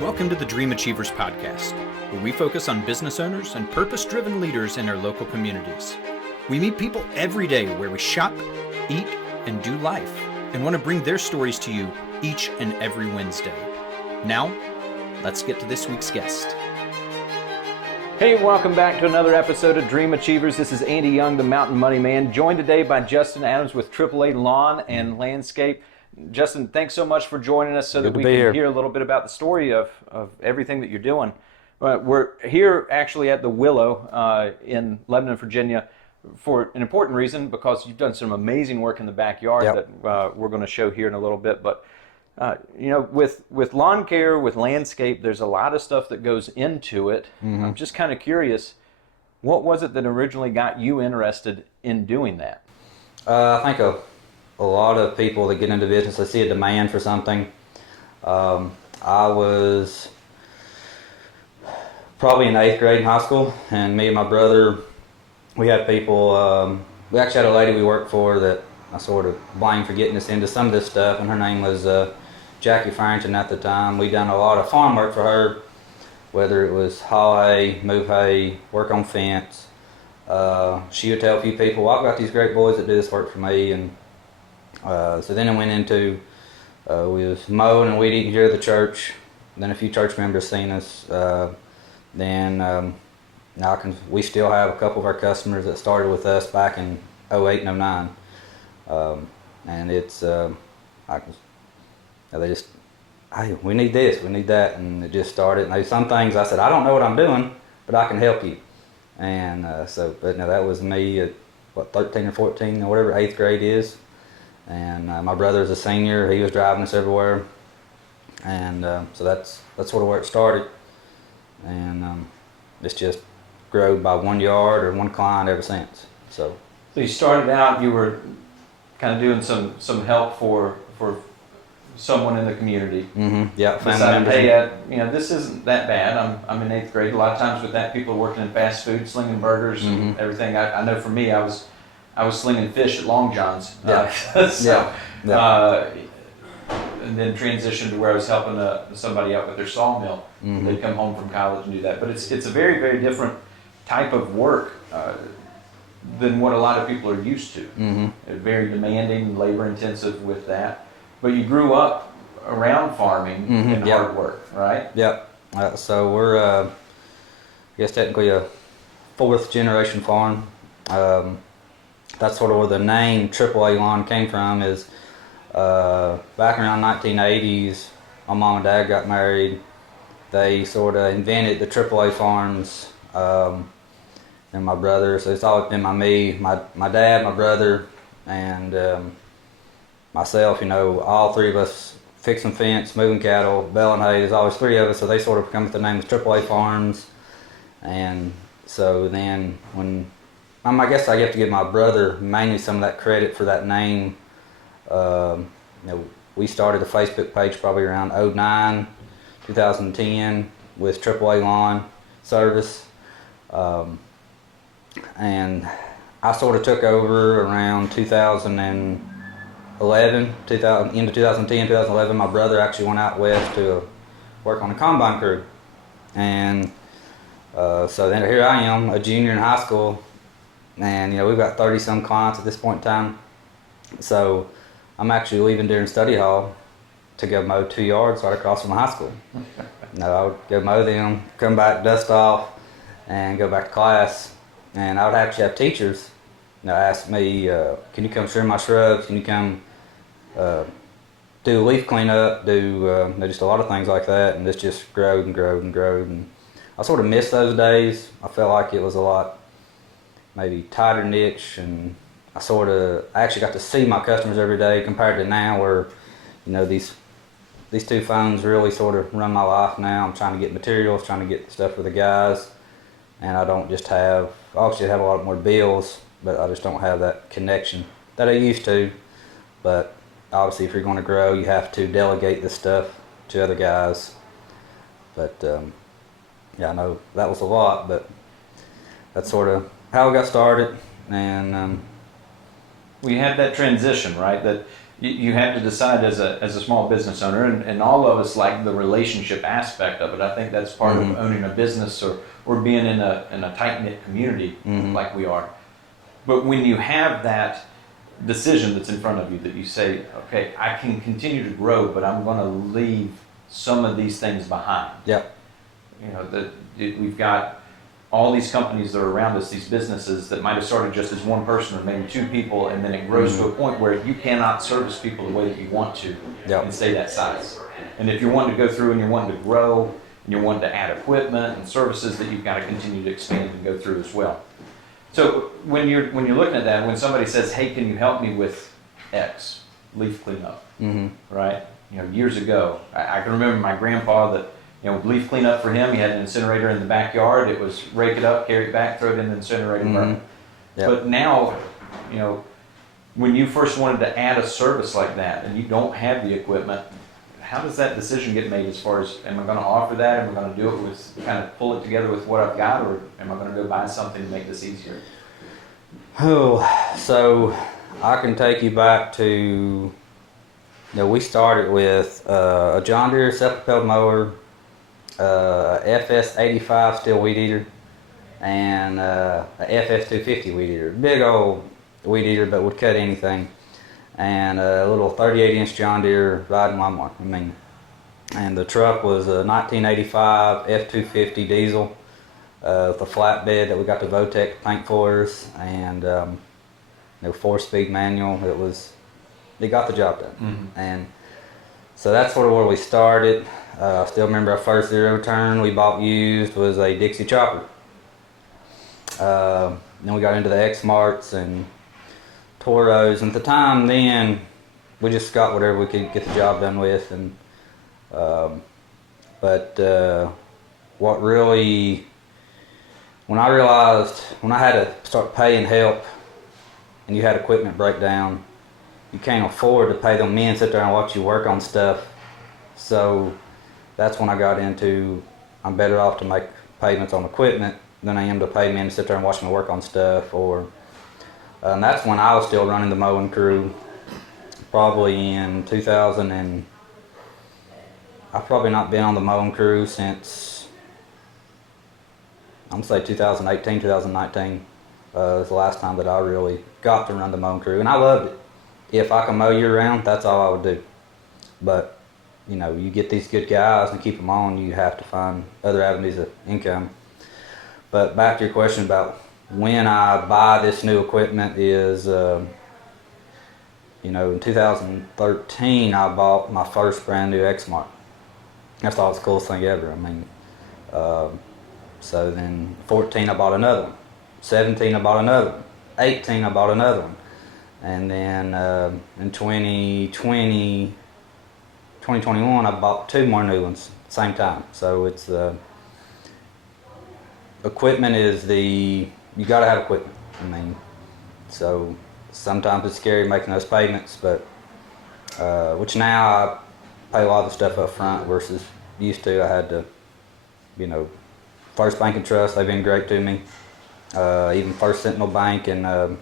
Welcome to the Dream Achievers Podcast, where we focus on business owners and purpose-driven leaders in our local communities. We meet people every day where we shop, eat, and do life, and want to bring their stories to you each and every Wednesday. Now, let's get to this week's guest. Hey, welcome back to another episode of Dream Achievers. This is Andy Young, the Mountain Money Man, joined today by Justin Adams with AAA Lawn and Landscape. Justin, thanks so much for joining us so that we can hear a little bit about the story of everything that you're doing. We're here actually at the Willow in Lebanon, Virginia, for an important reason, because you've done some amazing work in the backyard that we're going to show here in a little bit. But with lawn care, with landscape, there's a lot of stuff that goes into it. Mm-hmm. I'm just kind of curious, what was it that originally got you interested in doing that? I think a lot of people that get into business, they see a demand for something. I was probably in 8th grade in high school, and me and my brother, we had people, we actually had a lady we worked for that I sort of blamed for getting us into some of this stuff, and her name was Jackie Farrington at the time. We done a lot of farm work for her, whether it was haul hay, move hay, work on fence. She would tell a few people, well, I've got these great boys that do this work for me, and so then it went into, we was mowing and weed eating here at the church. Then a few church members seen us. We still have a couple of our customers that started with us back in 08 and 09. And it's, they just, hey, we need this, we need that, and it just started. And some things I said, I don't know what I'm doing, but I can help you. And but no, that was me at, 13 or 14, or whatever 8th grade is. And my brother's a senior, he was driving us everywhere. And so that's sort of where it started. And it's just grown by 1 yard or one client ever since. So you started out, you were kind of doing some help for someone in the community. Mm-hmm. Yeah, family members. Hey, this isn't that bad. I'm in 8th grade. A lot of times with that, people are working in fast food, slinging burgers and everything. I know for me, I was slinging fish at Long John's. And then transitioned to where I was helping somebody out with their sawmill. Mm-hmm. They'd come home from college and do that. But it's a very, very different type of work than what a lot of people are used to. Mm-hmm. Very demanding, labor intensive with that. But you grew up around farming and hard work, right? Yep. So we're, I guess technically a 4th generation farm. That's sort of where the name AAA Lawn came from. Is back around 1980s, my mom and dad got married. They sort of invented the AAA farms, and my brother. So it's always been my dad, my brother, and myself. All three of us fixing fence, moving cattle, baling hay. There's always 3 of us, so they sort of come with the name of AAA Farms. And so then I guess I have to give my brother mainly some of that credit for that name. We started a Facebook page probably around 2009, 2010 with AAA Lawn Service. And I sort of took over around 2011, into 2010, 2011. My brother actually went out west to work on a combine crew. And so then here I am, a junior in high school. And we've got 30-some clients at this point in time. So I'm actually leaving during study hall to go mow 2 yards right across from the high school. I would go mow them, come back, dust off, and go back to class. And I would actually have teachers ask me, can you come trim my shrubs? Can you come do leaf cleanup? Do just a lot of things like that. And this just growed and growed and growed. And I sort of missed those days. I felt like it was a lot maybe tighter niche, and I actually got to see my customers every day compared to now where, these 2 phones really sort of run my life now. I'm trying to get materials, trying to get stuff for the guys, and I obviously have a lot more bills, but I just don't have that connection that I used to. But obviously if you're going to grow, you have to delegate this stuff to other guys. But I know that was a lot, but that's sort of how I got started. And we had that transition, right? That You have to decide as a small business owner, and all of us like the relationship aspect of it. I think that's part of owning a business or being in a tight-knit community like we are. But when you have that decision that's in front of you that you say, okay, I can continue to grow, but I'm going to leave some of these things behind. Yep. You know, we've got all these companies that are around us, these businesses that might have started just as one person or maybe two people, and then it grows to a point where you cannot service people the way that you want to and stay that size. And if you're wanting to go through and you're wanting to grow and you're wanting to add equipment and services, that you've got to continue to expand and go through as well. So when you're looking at that, when somebody says, "Hey, can you help me with X, leaf cleanup?" Right? You know, years ago, I can remember my grandpa that, you know, leaf cleanup for him, he had an incinerator in the backyard. It was rake it up, carry it back, throw it in the incinerator, burn it. But now, you know, when you first wanted to add a service like that and you don't have the equipment, how does that decision get made as far as, am I going to offer that? Am I going to do it with, kind of pull it together with what I've got, or am I going to go buy something to make this easier? Oh, so I can take you back to, you know, we started with a John Deere self-propelled mower, FS85 steel weed eater, and a FS250 weed eater. Big old weed eater, but would cut anything. And a little 38-inch John Deere riding lawnmower. I mean, and the truck was a 1985 F250 diesel with a flatbed that we got the Votech paint for us, and you know, 4-speed manual. It got the job done. And so that's sort of where we started. I still remember our first zero turn we bought used was a Dixie chopper. Then we got into the X-Marts and Toros, and at the time then we just got whatever we could get the job done with. And what really, when I realized, when I had to start paying help and you had equipment break down, you can't afford to pay them men sit there and watch you work on stuff. So that's when I got into, I'm better off to make payments on equipment than I am to pay men to sit there and watch me work on stuff. And that's when I was still running the mowing crew, probably in 2000, and I've probably not been on the mowing crew since, I'm gonna say 2018, 2019 was the last time that I really got to run the mowing crew, and I loved it. If I can mow year round, that's all I would do. But you know, you get these good guys and keep them on, you have to find other avenues of income. But back to your question about when I buy this new equipment is, you know, in 2013 I bought my first brand new X-Mart. I thought it was the coolest thing ever. I mean, so then 14 I bought another one, 17 I bought another one, 18 I bought another one, and then in 2021 I bought 2 more new ones at the same time. So it's equipment is you gotta have equipment. I mean, so sometimes it's scary making those payments, but which now I pay a lot of the stuff up front versus used to. I had to, you know, First Bank and Trust, they've been great to me. Even First Sentinel Bank, and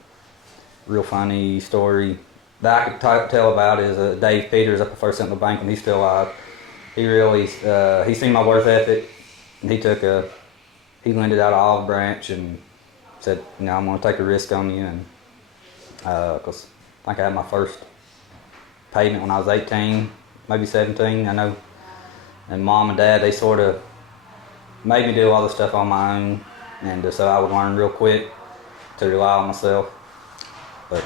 real funny story that I could tell about is Dave Peters up at First Sentinel Bank, and he's still alive. He really, he seen my work ethic, and he lended out an olive branch and said, you know, I'm going to take a risk on you, and because I think I had my first payment when I was 18, maybe 17, I know. And Mom and Dad, they sort of made me do all the stuff on my own, and so I would learn real quick to rely on myself. But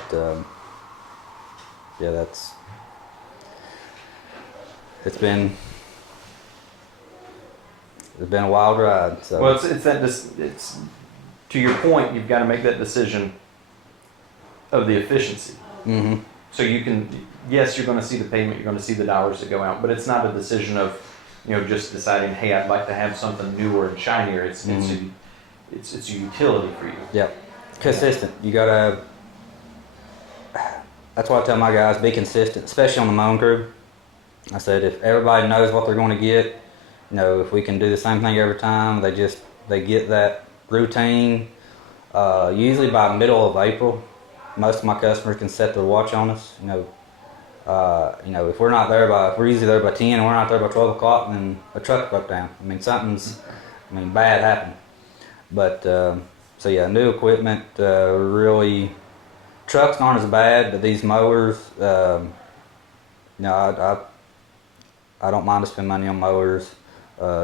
yeah, it's been a wild ride. So. Well, it's to your point, you've got to make that decision of the efficiency. So you can, yes, you're going to see the payment, you're going to see the dollars that go out, but it's not a decision of, you know, just deciding, hey, I'd like to have something newer and shinier. It's a utility for you. Yep, consistent. You gotta. That's why I tell my guys, be consistent, especially on the mowing crew. I said, if everybody knows what they're going to get, you know, if we can do the same thing every time, they get that routine. Usually by middle of April, most of my customers can set their watch on us. You know, If we're not there if we're usually there by 10 and we're not there by 12 o'clock, then a truck broke down. I mean, bad happened. But, new equipment, really, trucks aren't as bad, but these mowers, I don't mind to spend money on mowers,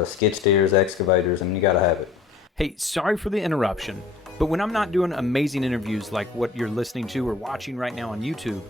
skid steers, excavators. I mean, you got to have it. Hey, sorry for the interruption, but when I'm not doing amazing interviews like what you're listening to or watching right now on YouTube,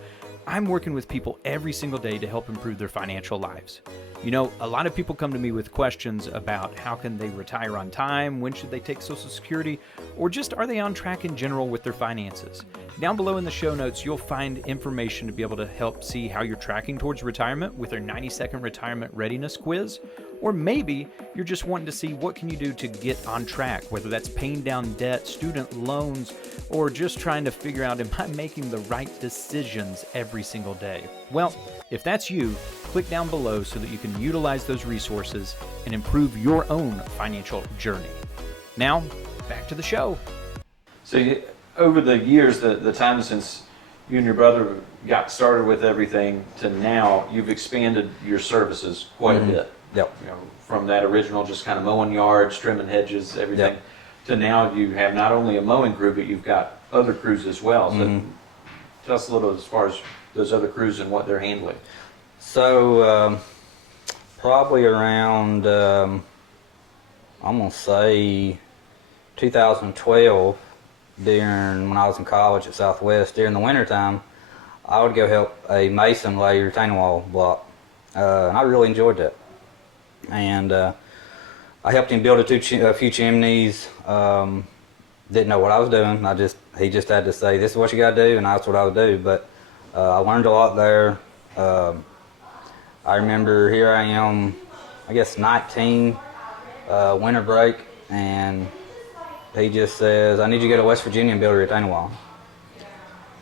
I'm working with people every single day to help improve their financial lives. You know, a lot of people come to me with questions about how can they retire on time, when should they take Social Security, or just are they on track in general with their finances. Down below in the show notes, you'll find information to be able to help see how you're tracking towards retirement with our 90-second retirement readiness quiz. Or maybe you're just wanting to see what can you do to get on track, whether that's paying down debt, student loans, or just trying to figure out, am I making the right decisions every single day? Well, if that's you, click down below so that you can utilize those resources and improve your own financial journey. Now, back to the show. So over the years, the time since you and your brother got started with everything to now, you've expanded your services quite a bit. Yep. From that original just kind of mowing yards, trimming hedges, everything, to now you have not only a mowing crew, but you've got other crews as well. So tell us a little as far as those other crews and what they're handling. So probably around, I'm going to say 2012, when I was in college at Southwest, during the wintertime, I would go help a mason lay retaining wall block. And I really enjoyed that. And I helped him build a few chimneys. Didn't know what I was doing. He just had to say, this is what you got to do, and that's what I would do. But I learned a lot there. I remember here I am, I guess 19, winter break, and he just says, I need you to go to West Virginia and build a retaining wall.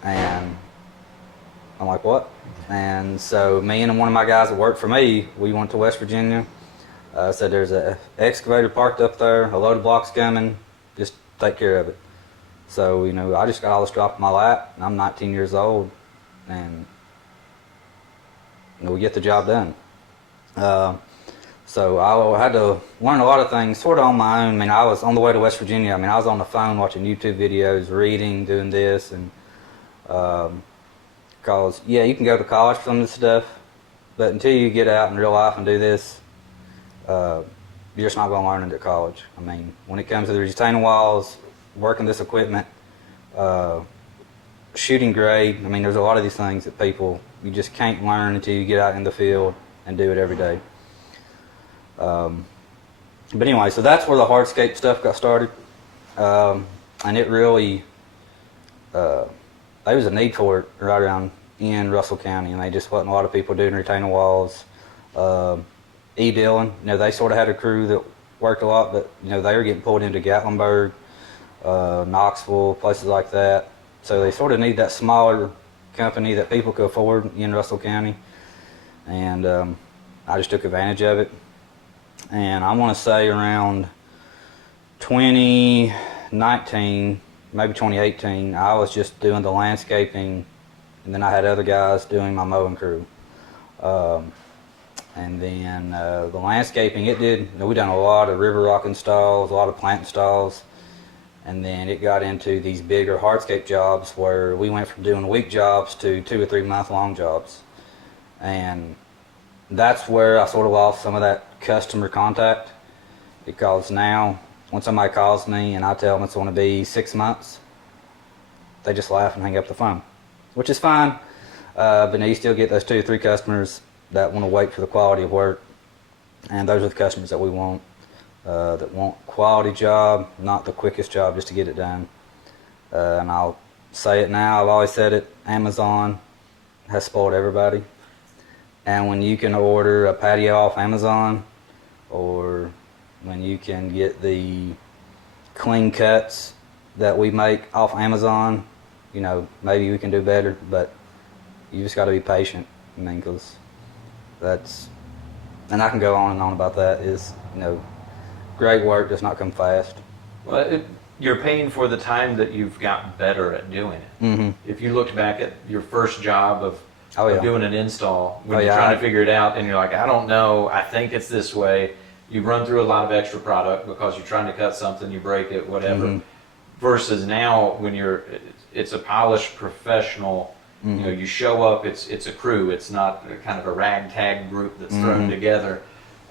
And I'm like, what? And so me and one of my guys that worked for me, we went to West Virginia. Said there's an excavator parked up there, a load of blocks coming, just take care of it. So, I just got all this dropped in my lap, and I'm 19 years old, and we get the job done. So I had to learn a lot of things sort of on my own. I mean, I was on the way to West Virginia. I mean, I was on the phone watching YouTube videos, reading, doing this, and because, you can go to college for some of this stuff, but until you get out in real life and do this, you're just not going to learn it at college. I mean, when it comes to the retaining walls, working this equipment, shooting grade, I mean, there's a lot of these things that you just can't learn until you get out in the field and do it every day. But anyway, so that's where the hardscape stuff got started. And it really, there was a need for it right around in Russell County, and they just wasn't a lot of people doing retaining walls. Dillon, they sort of had a crew that worked a lot, but they were getting pulled into Gatlinburg, Knoxville, places like that. So they sort of need that smaller company that people could afford in Russell County, and I just took advantage of it. And I want to say around 2019, maybe 2018, I was just doing the landscaping, and then I had other guys doing my mowing crew. And then the landscaping, we done a lot of river rock installs, a lot of plant installs, and then it got into these bigger hardscape jobs where we went from doing week jobs to 2 or 3 month long jobs. And that's where I sort of lost some of that customer contact, because now when somebody calls me and I tell them it's going to be 6 months, they just laugh and hang up the phone, which is fine. But now you still get those 2 or 3 customers that want to wait for the quality of work, and those are the customers that we want, that want quality job, not the quickest job just to get it done. And I'll say it now, I've always said it, Amazon has spoiled everybody. And when you can order a patio off Amazon, or when you can get the clean cuts that we make off Amazon, maybe we can do better, but you just got to be patient. I mean, because and I can go on and on about that, great work does not come fast. Well, you're paying for the time that you've gotten better at doing it. Mm-hmm. If you looked back at your first job of Oh, yeah. of doing an install when Oh, you're yeah. trying to figure it out and you're like, I don't know, I think it's this way. You run through a lot of extra product because you're trying to cut something, you break it, whatever. Mhm. Versus now when it's a polished professional, you know, you show up, it's a crew, it's not kind of a ragtag group that's thrown together.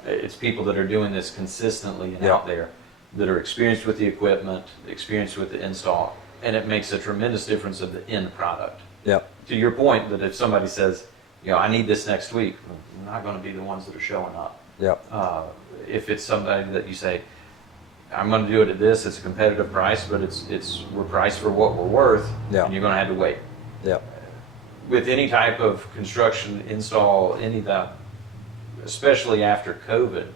It's people that are doing this consistently and Yeah. out there, that are experienced with the equipment, experienced with the install, and it makes a tremendous difference of the end product. Yep. To your point, that if somebody says, you know, I need this next week, we're not going to be the ones that are showing up. Yep. If it's somebody that you say, I'm going to do it at this, it's a competitive price, but we're priced for what we're worth, Yeah. and you're going to have to wait. Yep. With any type of construction, install, any of that, especially after COVID,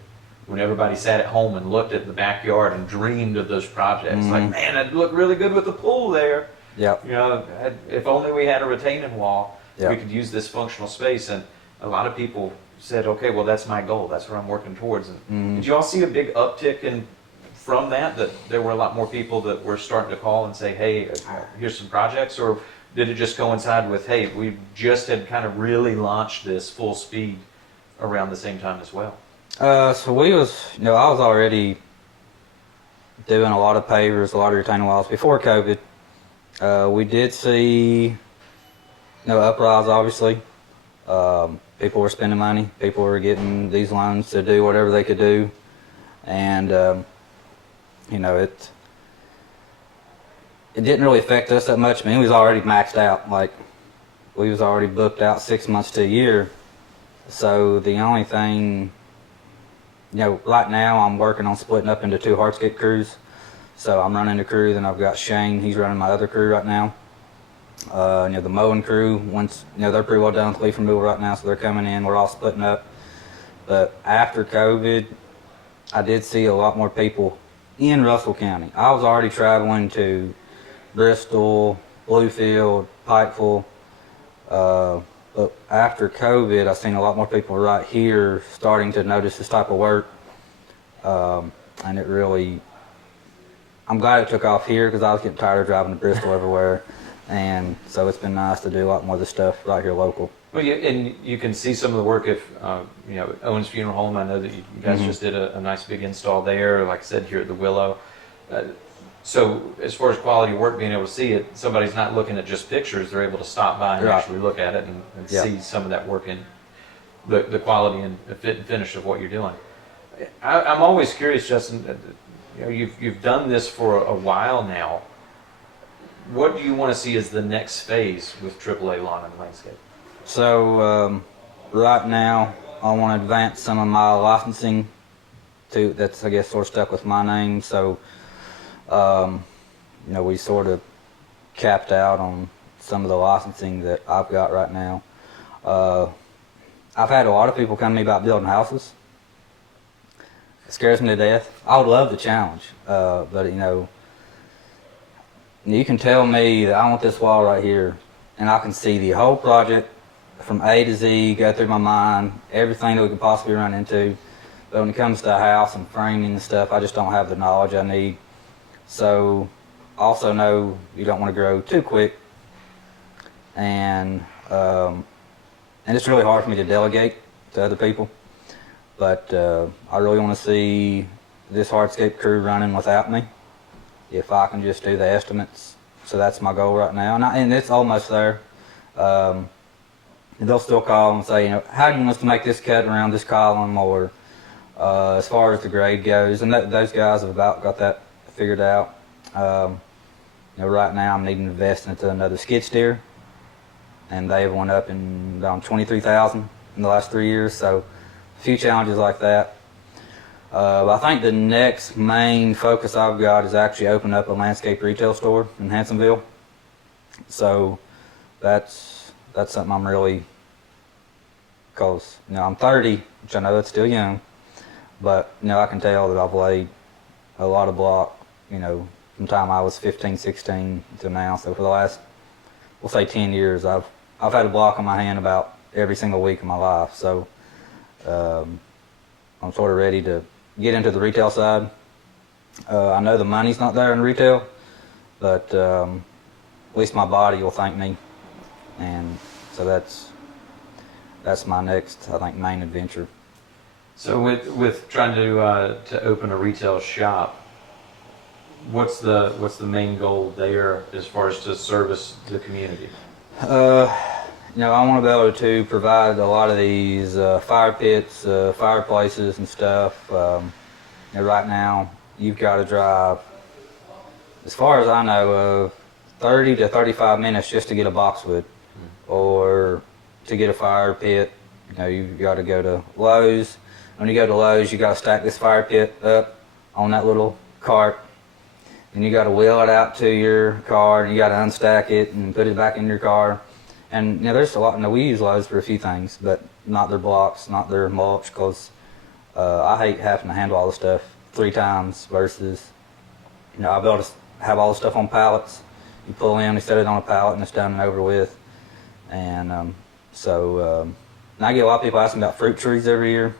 when everybody sat at home and looked at the backyard and dreamed of those projects, like, man, it'd look really good with the pool there. Yep. You know, if only we had a retaining wall, Yeah. we could use this functional space. And a lot of people said, okay, well, that's my goal. That's what I'm working towards. And did you all see a big uptick from that there were a lot more people that were starting to call and say, hey, here's some projects? Or did it just coincide with, hey, we just had kind of really launched this full speed around the same time as well? So I was already doing a lot of pavers, a lot of retaining walls before COVID. We did see, uprise, obviously. People were spending money. People were getting these loans to do whatever they could do. And, it didn't really affect us that much. I mean, we was already maxed out. Like, we was already booked out 6 months to a year. So the only thing, right now I'm working on splitting up into 2 hardscape crews. So I'm running the crew, then I've got Shane, he's running my other crew right now. The mowing crew, once, they're pretty well done with leaf removal right now, so they're coming in, we're all splitting up. But after COVID, I did see a lot more people in Russell County. I was already traveling to Bristol, Bluefield, Pikeville, but after COVID, I've seen a lot more people right here starting to notice this type of work, and it really, I'm glad it took off here because I was getting tired of driving to Bristol everywhere, and so it's been nice to do a lot more of the stuff right here local. Well, and you can see some of the work if, Owens Funeral Home, I know that you guys just did a nice big install there, like I said, here at the Willow. So as far as quality work, being able to see it, somebody's not looking at just pictures, they're able to stop by and Right. actually look at it and see some of that work in the quality and the fit and finish of what you're doing. I'm always curious, Justin, you've done this for a while now. What do you want to see as the next phase with AAA Lawn and Landscape? So right now, I want to advance some of my licensing that's, I guess, sort of stuck with my name. So, we sort of capped out on some of the licensing that I've got right now. I've had a lot of people come to me about building houses. It scares me to death. I would love the challenge, but you can tell me that I want this wall right here, and I can see the whole project from A to Z go through my mind, everything that we could possibly run into. But when it comes to a house and framing and stuff, I just don't have the knowledge I need. So, also know you don't want to grow too quick, and it's really hard for me to delegate to other people. But I really want to see this hardscape crew running without me, if I can just do the estimates. So that's my goal right now, and it's almost there. They'll still call and say, how do you want us to make this cut around this column, or as far as the grade goes, and those guys have about got that figured out. Right now I'm needing to invest into another skid steer, and they've went up in around $23,000 in the last 3 years, so a few challenges like that. I think the next main focus I've got is actually open up a landscape retail store in Hansonville. So that's something I'm really, because I'm 30, which I know that's still young, but I can tell that I've laid a lot of block, from the time I was 15, 16 to now. So for the last, we'll say 10 years, I've had a block on my hand about every single week of my life. So I'm sort of ready to get into the retail side. I know the money's not there in retail, but at least my body will thank me, and so that's that's my next, I think, main adventure. So with trying to open a retail shop, what's the main goal there as far as to service the community? I want to be able to provide a lot of these fire pits, fireplaces, and stuff. Right now, you've got to drive, as far as I know, 30 to 35 minutes just to get a boxwood, or to get a fire pit. You've got to go to Lowe's. When you go to Lowe's, you got to stack this fire pit up on that little cart, and you got to wheel it out to your car, and you got to unstack it and put it back in your car. And there's a lot. We use Lowe's for a few things, but not their blocks, not their mulch, because I hate having to handle all the stuff 3 times versus, I'll be able to have all the stuff on pallets. You pull in, you set it on a pallet, and it's done and over with. And and I get a lot of people asking about fruit trees every year,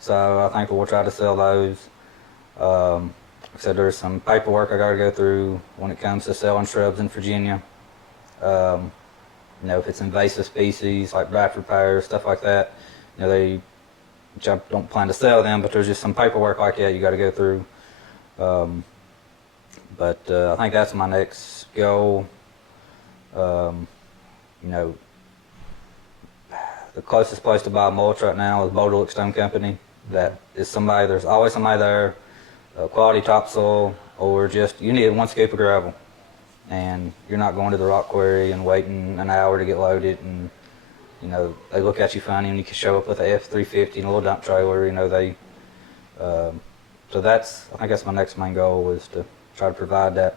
so I think we'll try to sell those. Like I said, there's some paperwork I got to go through when it comes to selling shrubs in Virginia. If it's invasive species like Bradford pear, stuff like that, which I don't plan to sell them, but there's just some paperwork like that you got to go through. But I think that's my next goal. The closest place to buy mulch right now is Boulder Stone Company. That is somebody. There's always somebody there. Quality topsoil, or just you need 1 scoop of gravel, and you're not going to the rock quarry and waiting an hour to get loaded. And they look at you funny, and you can show up with a F-350 and a little dump trailer. So I think that's my next main goal, is to try to provide that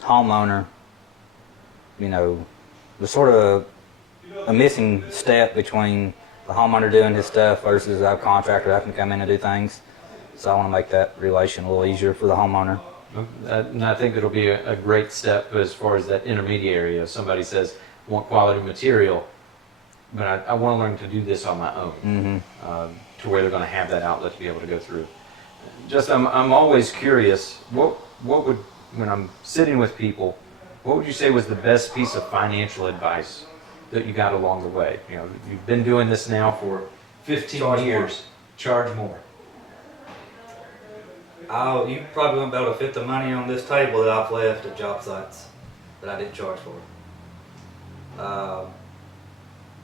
homeowner, the sort of a missing step between the homeowner doing his stuff versus our contractor having to come in and do things. So I want to make that relation a little easier for the homeowner. And I think it'll be a great step as far as that intermediary. If somebody says, I want quality material, but I want to learn to do this on my own, to where they're going to have that outlet to be able to go through. Just, I'm always curious, what would, when I'm sitting with people, what would you say was the best piece of financial advice that you got along the way? You've been doing this now for 15 years. Charge more. You probably won't be able to fit the money on this table that I've left at job sites that I didn't charge for.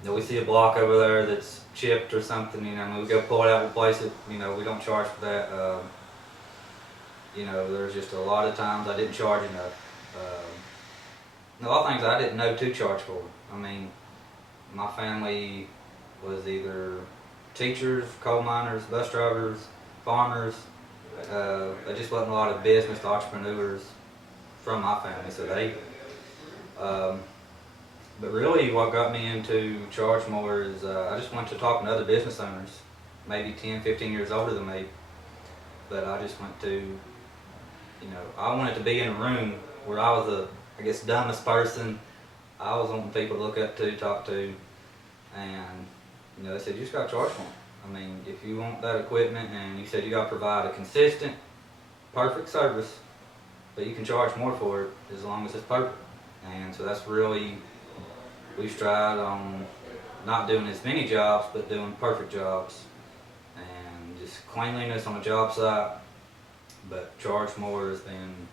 We see a block over there that's chipped or something, we go pull it out and replace it, we don't charge for that. There's just a lot of times I didn't charge enough. A lot of things I didn't know to charge for. My family was either teachers, coal miners, bus drivers, farmers. There just wasn't a lot of business entrepreneurs from my family, so but really what got me into charge more is I just went to talking to other business owners, maybe 10, 15 years older than me, but I just went to, I wanted to be in a room where I was the, dumbest person. I was wanting people to look up to, talk to, and, they said, you just got to charge for them. If you want that equipment, and you said you got to provide a consistent, perfect service, but you can charge more for it as long as it's perfect. And so that's really, we've strived on not doing as many jobs, but doing perfect jobs, and just cleanliness on a job site, but charge more has been,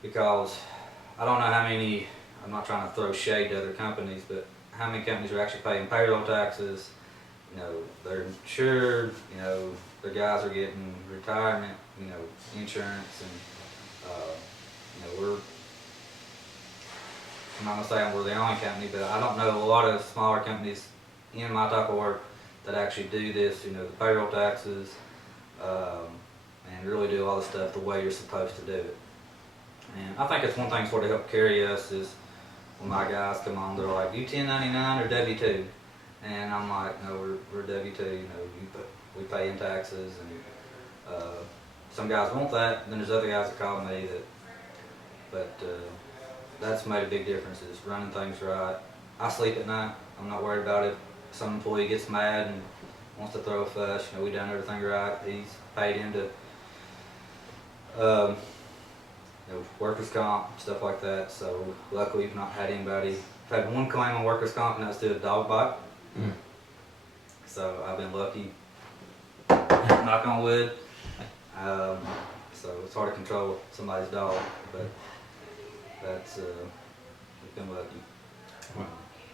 because I don't know how many, I'm not trying to throw shade to other companies, but how many companies are actually paying payroll taxes. They're insured, their guys are getting retirement, insurance, and, I'm not gonna say we're the only company, but I don't know a lot of smaller companies in my type of work that actually do this, the payroll taxes, and really do all the stuff the way you're supposed to do it. And I think it's one thing sort of help carry us is when my guys come on, they're like, you 1099 or W-2? And I'm like, no, we're W-2, we pay in taxes, and some guys want that, and then there's other guys that call me but that's made a big difference, is running things right. I sleep at night, I'm not worried about it. If some employee gets mad and wants to throw a fuss, we done everything right, he's paid into workers' comp, stuff like that, so luckily we've not had anybody I've had one claim on workers' comp, and that's due to a dog bite. Mm. So I've been lucky. Knock on wood. So it's hard to control somebody's dog, but that's I've been lucky. Wow.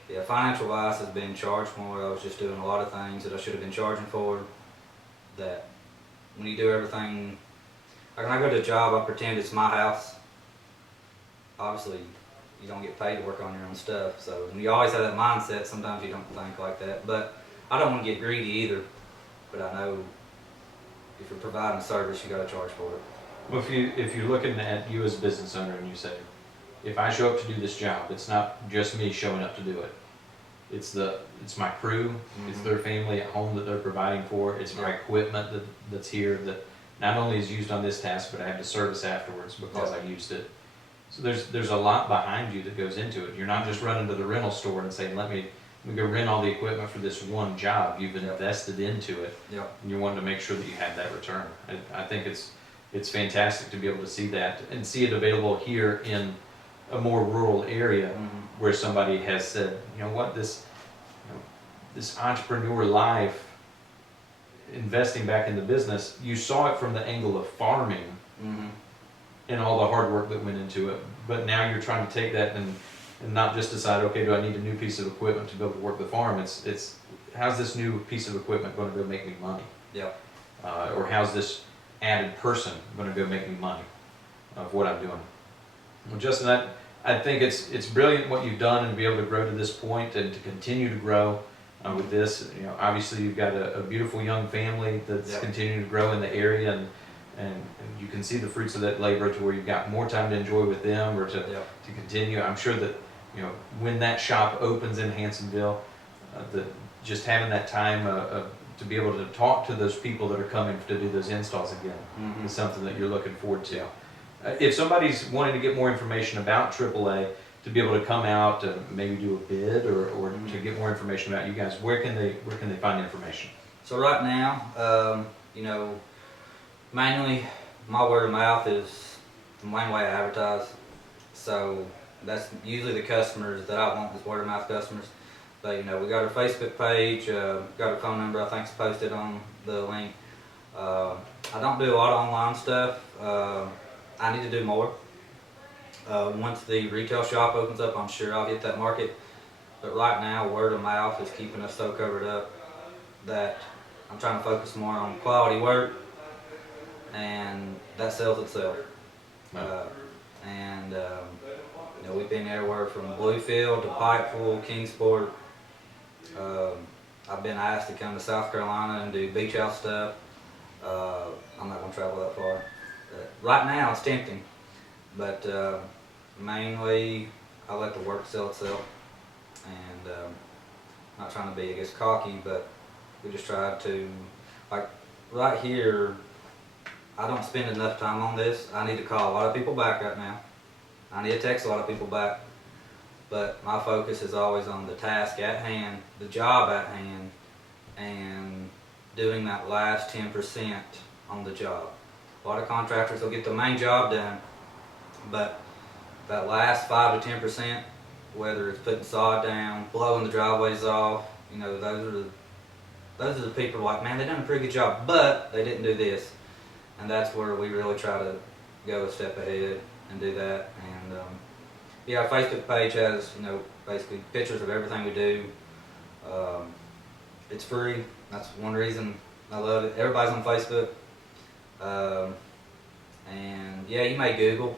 Yeah, financial wise has been charged more. I was just doing a lot of things that I should have been charging for. That when you do everything, like when I go to a job, I pretend it's my house. Obviously, you don't get paid to work on your own stuff. So when you always have that mindset, sometimes you don't think like that. But I don't want to get greedy either. But I know if you're providing a service, you got to charge for it. Well, if you're looking at you as a business owner and you say, if I show up to do this job, it's not just me showing up to do it. It's my crew, it's their family at home that they're providing for, it's my equipment that's here that not only is used on this task, but I have to service afterwards because I used it. So there's a lot behind you that goes into it. You're not just running to the rental store and saying, let me go rent all the equipment for this one job. You've invested into it, and you're wanting to make sure that you have that return. I think it's fantastic to be able to see that and see it available here in a more rural area where somebody has said, you know what, this entrepreneur life, investing back in the business, you saw it from the angle of farming and all the hard work that went into it. But now you're trying to take that and not just decide, okay, do I need a new piece of equipment to be able to work the farm? It's how's this new piece of equipment going to go make me money? Or how's this added person going to go make me money of what I'm doing? Well, Justin, I think it's brilliant what you've done and to be able to grow to this point and to continue to grow with this. You know, obviously you've got a beautiful young family that's continuing to grow in the area, and you can see the fruits of that labor to where you've got more time to enjoy with them or to continue. I'm sure that, you know, when that shop opens in Hansonville, that just having that time to be able to talk to those people that are coming to do those installs again is something that you're looking forward to. If somebody's wanting to get more information about AAA, to be able to come out and maybe do a bid or to get more information about you guys, where can they find information? So right now, you know, mainly my word of mouth is the main way I advertise. So that's usually the customers that I want is word of mouth customers. But you know, we got our Facebook page, got a phone number I think is posted on the link. I don't do a lot of online stuff. I need to do more. Once the retail shop opens up, I'm sure I'll hit that market. But right now, word of mouth is keeping us so covered up that I'm trying to focus more on quality work, and that sells itself. You know, we've been everywhere from Bluefield to Pikeville, Kingsport. I've been asked to come to South Carolina and do beach house stuff. I'm not going to travel that far. Right now, it's tempting, but mainly I let the work sell itself. And not trying to be, I guess, cocky, but we just try to, like, right here, I don't spend enough time on this. I need to call a lot of people back right now. I need to text a lot of people back. But my focus is always on the task at hand, the job at hand, and doing that last 10% on the job. A lot of contractors will get the main job done, but that last 5 to 10%, whether it's putting sod down, blowing the driveways off, you know, those are the people who are like, man, they done a pretty good job, but they didn't do this. And that's where we really try to go a step ahead and do that. And yeah, our Facebook page has, you know, basically pictures of everything we do. It's free. That's one reason I love it. Everybody's on Facebook. And yeah, you may Google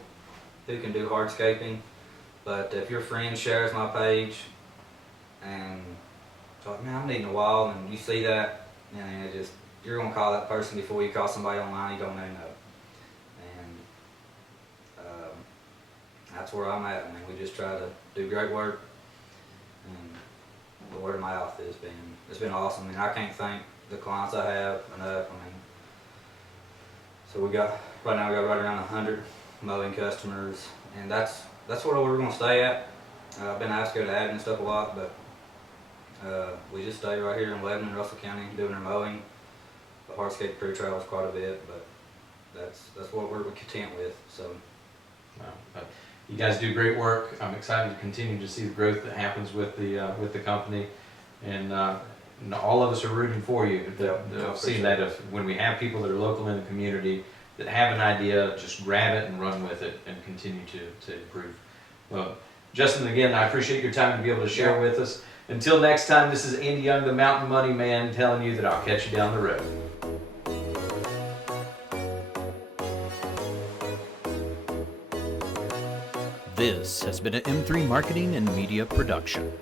who can do hardscaping, but if your friend shares my page and talk, man, I'm needing a wall, and you see that, and you're gonna call that person before you call somebody online you don't know. And that's where I'm at. I mean, we just try to do great work, and the word of mouth it's been awesome. I mean, I can't thank the clients I have enough. I mean, so right now we got right around 100 mowing customers, and that's where we're gonna stay at. I've been asked to go to admin stuff a lot, but we just stay right here in Lebanon, Russell County, doing our mowing. The hardscape crew travels quite a bit, but that's what we're content with. So. Wow. You guys do great work. I'm excited to continue to see the growth that happens with the company, and all of us are rooting for you. Seeing that if when we have people that are local in the community that have an idea, just grab it and run with it and continue to improve. Well, Justin, again, I appreciate your time to be able to share with us. Until next time, this is Andy Young, the Mountain Money Man, telling you that I'll catch you down the road. This has been an M3 Marketing and Media production.